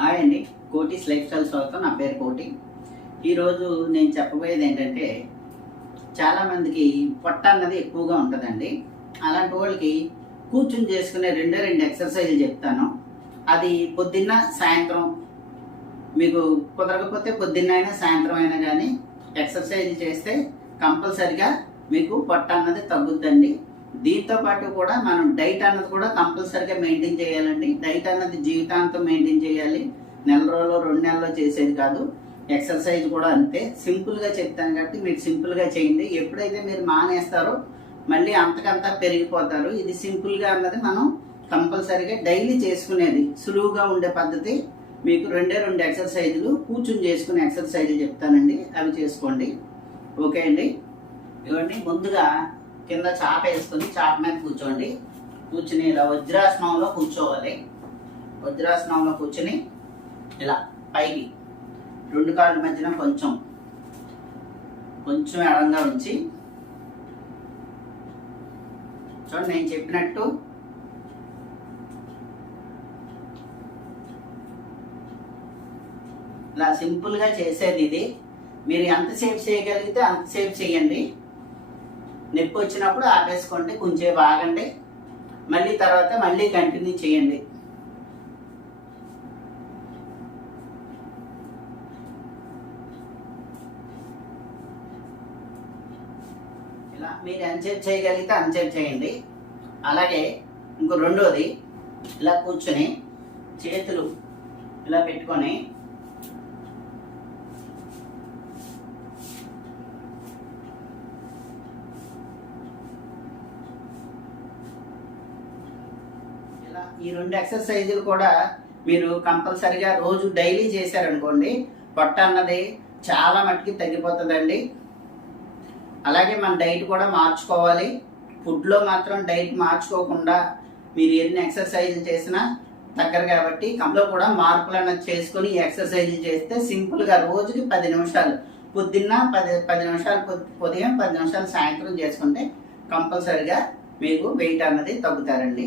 Hi అండి. కోటీస్ life style స్వాగతం. నా పేరు కోటి. ఈరోజు నేను చెప్పబోయేది ఏంటంటే చాలామందికి పొట్ట అన్నది ఎక్కువగా ఉంటుందండి. అలాంటి వాళ్ళకి కూర్చుని చేసుకునే రెండే రెండు ఎక్సర్సైజ్లు చెప్తాను. అది పొద్దున్న సాయంత్రం మీకు కుదరకపోతే పొద్దున్న అయినా సాయంత్రం అయినా కానీ ఎక్సర్సైజ్ చేస్తే కంపల్సరిగా మీకు పొట్ట అన్నది తగ్గుద్దండి. దీంతో పాటు కూడా మనం డైట్ అన్నది కూడా కంపల్సరిగా మెయింటైన్ చేయాలండి. డైట్ అన్నది జీవితాంతం మెయింటైన్ చేయాలి. నెల రోజులు రెండు నెలల్లో చేసేది కాదు. ఎక్సర్సైజ్ కూడా అంతే. సింపుల్గా చెప్తాను కాబట్టి మీరు సింపుల్గా చేయండి. ఎప్పుడైతే మీరు మానేస్తారో మళ్ళీ అంతకంతా పెరిగిపోతారు. ఇది సింపుల్గా అన్నది మనం కంపల్సరీగా డైలీ చేసుకునేది. సులువుగా ఉండే పద్ధతి. మీకు రెండే రెండు ఎక్సర్సైజులు కూర్చుని చేసుకునే ఎక్సర్సైజులు చెప్తానండి. అవి చేసుకోండి. ఓకే అండి? ఇవ్వండి. ముందుగా కింద చాప వేసుకుని చాప మీద కూర్చోండి. కూర్చుని ఇలా వజ్రాసనంలో కూర్చోవాలి. వజ్రాసనంలో కూర్చుని ఇలా పైకి రెండు కాళ్ళ మధ్యన కొంచెం కొంచెం ఎడంగా ఉంచి చూడండి నేను చెప్పినట్టు ఇలా సింపుల్గా చేసేది ఇది. మీరు ఎంతసేపు చేయగలిగితే అంతసేపు చేయండి. నొప్పి వచ్చినప్పుడు ఆపేసుకోండి కొంచెం ఆగండి మళ్ళీ తర్వాత మళ్ళీ కంటిన్యూ చేయండి. ఇలా మీరు ఎంతసేపు చేయగలిగితే అంతసేపు చేయండి. అలాగే ఇంకో రెండోది ఇలా కూర్చొని చేతులు ఇలా పెట్టుకొని ఇలా ఈ రెండు ఎక్సర్సైజులు కూడా మీరు కంపల్సరిగా రోజు డైలీ చేశారనుకోండి పొట్ట అన్నది చాలా మట్టుకి తగ్గిపోతుందండి. అలాగే మన డైట్ కూడా మార్చుకోవాలి. ఫుడ్లో మాత్రం డైట్ మార్చుకోకుండా మీరు ఎన్ని ఎక్సర్సైజులు చేసినా తగ్గరు కాబట్టి కంలో కూడా మార్పులు అన్నది చేసుకొని ఎక్సర్సైజులు చేస్తే సింపుల్గా రోజుకి పది నిమిషాలు పొద్దున్న పది పది నిమిషాలు ఉదయం పది నిమిషాలు సాయంత్రం చేసుకుంటే కంపల్సరిగా మీకు వెయిట్ అన్నది తగ్గుతారండి.